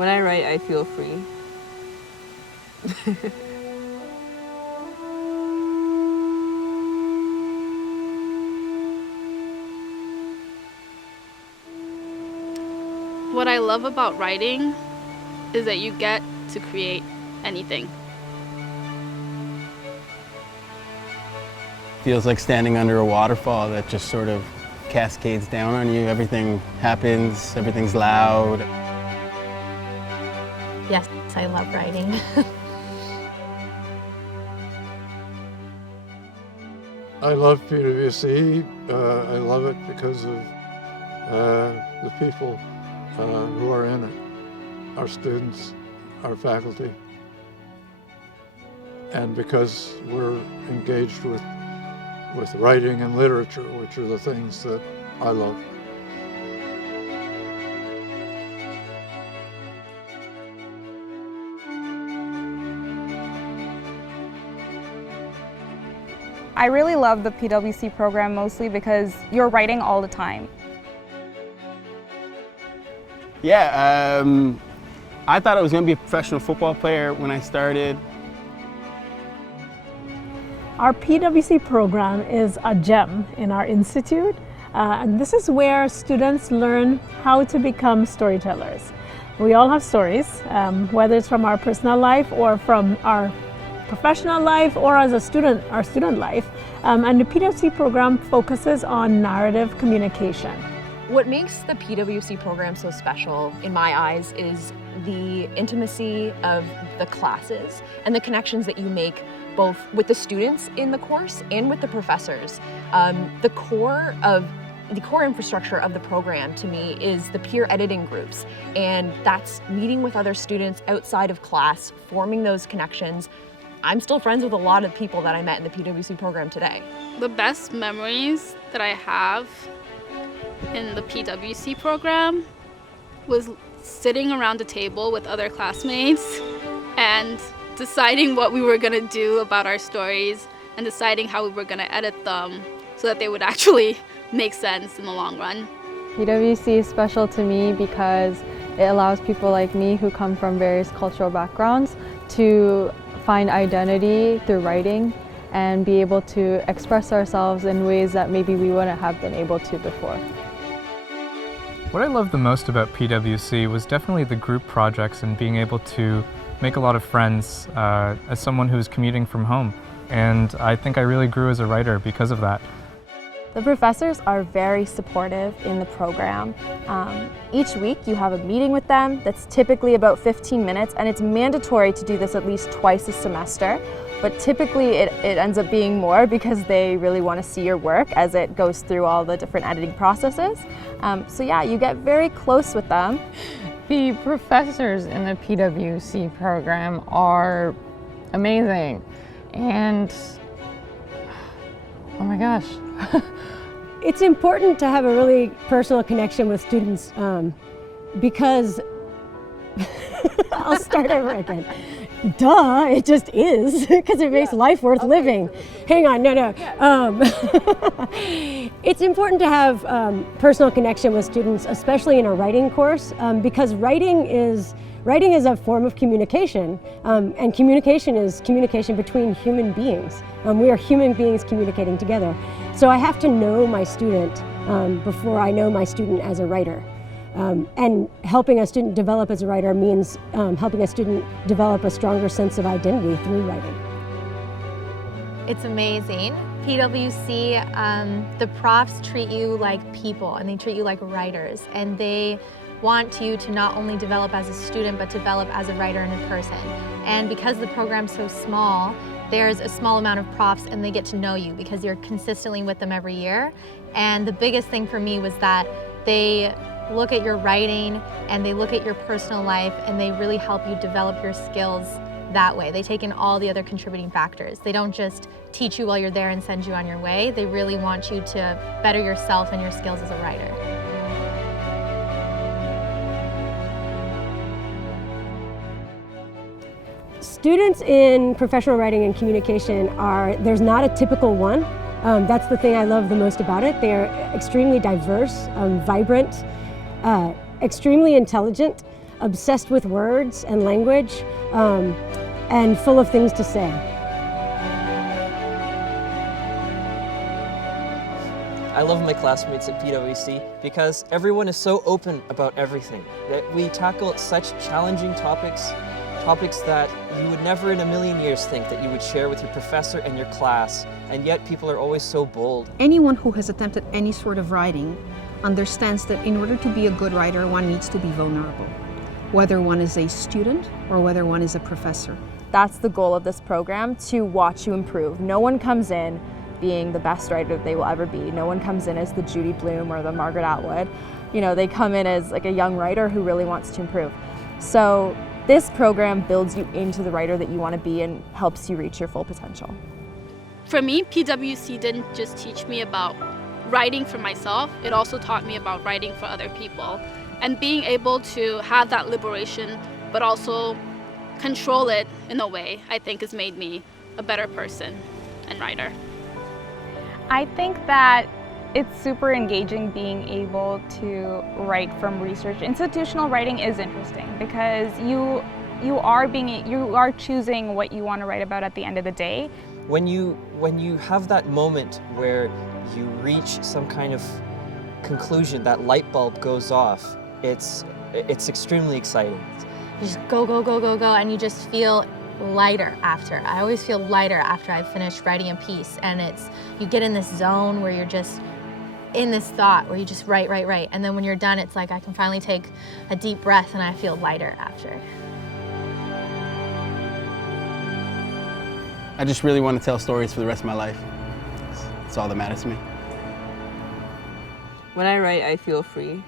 When I write, I feel free. What I love about writing is that you get to create anything. Feels like standing under a waterfall that just sort of cascades down on you. Everything happens, everything's loud. Yes, I love writing. I love PWC. I love it because of the people who are in it, our students, our faculty, and because we're engaged with writing and literature, which are the things that I love. I really love the PWC program mostly because you're writing all the time. Yeah, I thought I was going to be a professional football player when I started. Our PWC program is a gem in our institute, and this is where students learn how to become storytellers. We all have stories, whether it's from our personal life or from our professional life or as a student, our student life. And the PWC program focuses on narrative communication. What makes the PWC program so special, in my eyes, is the intimacy of the classes and the connections that you make both with the students in the course and with the professors. The core infrastructure of the program to me is the peer editing groups, and that's meeting with other students outside of class, forming those connections. I'm still friends with a lot of people that I met in the PWC program today. The best memories that I have in the PWC program was sitting around a table with other classmates and deciding what we were going to do about our stories and deciding how we were going to edit them so that they would actually make sense in the long run. PWC is special to me because it allows people like me who come from various cultural backgrounds to find identity through writing and be able to express ourselves in ways that maybe we wouldn't have been able to before. What I loved the most about PWC was definitely the group projects and being able to make a lot of friends as someone who's commuting from home. And I think I really grew as a writer because of that. The professors are very supportive in the program. Each week you have a meeting with them that's typically about 15 minutes, and it's mandatory to do this at least twice a semester, but typically it ends up being more because they really want to see your work as it goes through all the different editing processes. So yeah, you get very close with them. The professors in the PWC program are amazing, and oh my gosh. It's important to have a really personal connection with students because, I'll start over again. Duh, it just is, because it makes life worth living. Hang on, no. It's important to have personal connection with students, especially in a writing course, because writing is a form of communication, and communication is communication between human beings. We are human beings communicating together. So I have to know my student before I know my student as a writer. And helping a student develop as a writer means helping a student develop a stronger sense of identity through writing. It's amazing. PWC, the profs treat you like people and they treat you like writers, and they want you to not only develop as a student but develop as a writer and a person. And because the program's so small, there's a small amount of profs and they get to know you because you're consistently with them every year. And the biggest thing for me was that they look at your writing and they look at your personal life and they really help you develop your skills that way. They take in all the other contributing factors. They don't just teach you while you're there and send you on your way. They really want you to better yourself and your skills as a writer. Students in professional writing and communication there's not a typical one. That's the thing I love the most about it. They're extremely diverse, vibrant, extremely intelligent, obsessed with words and language, and full of things to say. I love my classmates at PWC because everyone is so open about everything. That we tackle such challenging topics that you would never in a million years think that you would share with your professor and your class, and yet people are always so bold. Anyone who has attempted any sort of writing understands that in order to be a good writer, one needs to be vulnerable, whether one is a student or whether one is a professor. That's the goal of this program, to watch you improve. No one comes in being the best writer they will ever be. No one comes in as the Judy Blume or the Margaret Atwood. You know, they come in as like a young writer who really wants to improve. So this program builds you into the writer that you want to be and helps you reach your full potential. For me, PWC didn't just teach me about writing for myself, it also taught me about writing for other people. And being able to have that liberation, but also control it in a way, I think has made me a better person and writer. I think that it's super engaging being able to write from research. Institutional writing is interesting because you are choosing what you want to write about at the end of the day. When you have that moment where you reach some kind of conclusion, that light bulb goes off, it's extremely exciting. You just go, go, go, go, go, and you just feel lighter after. I always feel lighter after I've finished writing a piece, and you get in this zone where you're just in this thought where you just write, and then when you're done, it's like I can finally take a deep breath and I feel lighter after. I just really want to tell stories for the rest of my life. That's all that matters to me. When I write, I feel free.